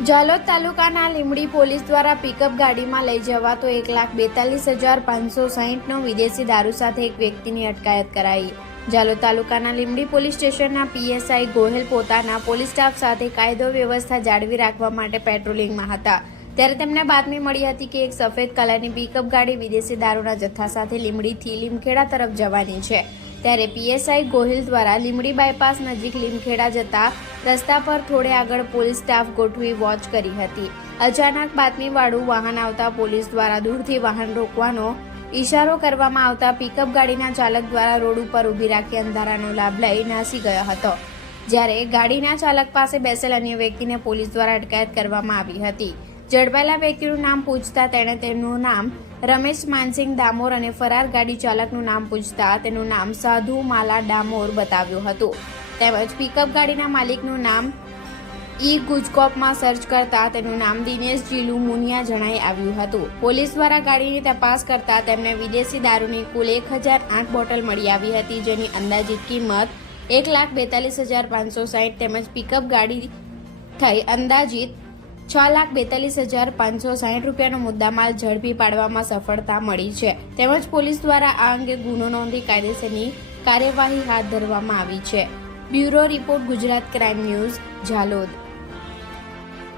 જાલોદ તાલુકાના લીમડી પોલીસ દ્વારા પિકઅપ ગાડીમાં લઈ જવાતો એક લાખ બેતાલીસ હજાર પાંચસો સાહીઠનો વિદેશી દારૂ સાથે એક વ્યક્તિની અટકાયત કરાઈ. જાલોદ તાલુકાના લીમડી પોલીસ સ્ટેશનના પીએસઆઈ ગોહેલ પોતાના પોલીસ સ્ટાફ સાથે કાયદો વ્યવસ્થા જાળવી રાખવા માટે પેટ્રોલિંગમાં હતા. ત્યારે તેમને બાતમી મળી હતી કે એક સફેદ કલરની પિકઅપ ગાડી વિદેશી દારૂના જથ્થા સાથે લીમડીથી લીમખેડા તરફ જવાની છે. ત્યારે પીએસઆઈ ગોહિલ દ્વારા લીમડી બાયપાસ નજીક લીમખેડા જતા રસ્તા પર થોડે આગળ પોલીસ સ્ટાફ ગોઠવી વોચ કરી હતી. અચાનક બાતમીવાળું વાહન આવતા પોલીસ દ્વારા દૂરથી વાહન રોકવાનો ઈશારો કરવામાં આવતા પિકઅપ ગાડીના ચાલક દ્વારા રોડ ઉપર ઊભી રાખી અંધારાનો લાભ લઈ નાસી ગયો હતો. જ્યારે ગાડીના ચાલક પાસે બેસેલ અન્ય વ્યક્તિને પોલીસ દ્વારા અટકાયત કરવામાં આવી હતી. ઝડપાયેલા વ્યક્તિનું નામ પૂછતા તેણે તેમનું નામ રમેશ માનસિંહ દામોર અને ફરાર ગાડી ચાલકનું નામ પૂછતા તેનું નામ સાધુ માલા ડામોર બતાવ્યું હતું. તેમજ પિકઅપ ગાડીના માલિકનું નામ ઈ ગુજકોપમાં સર્ચ કરતા તેનું નામ દિનેશ જીલુ મુનિયા જણાઈ આવ્યું હતું. પોલીસ દ્વારા ગાડીની તપાસ કરતા તેમને વિદેશી દારૂની કુલ એક હજાર આઠ બોટલ મળી આવી હતી, જેની અંદાજિત કિંમત એક લાખ બેતાલીસ હજાર પાંચસો સાહીઠ તેમજ પિકઅપ ગાડી થઈ અંદાજિત છ લાખ બેતાલીસ હજાર પાંચસો સાહીઠ રૂપિયાનો મુદ્દામાલ ઝડપી પાડવામાં સફળતા મળી છે. તેમજ પોલીસ દ્વારા આ અંગે ગુનો નોંધી કાયદેસરની કાર્યવાહી હાથ ધરવામાં આવી છે. Bureau report Gujarat crime news Jhalod.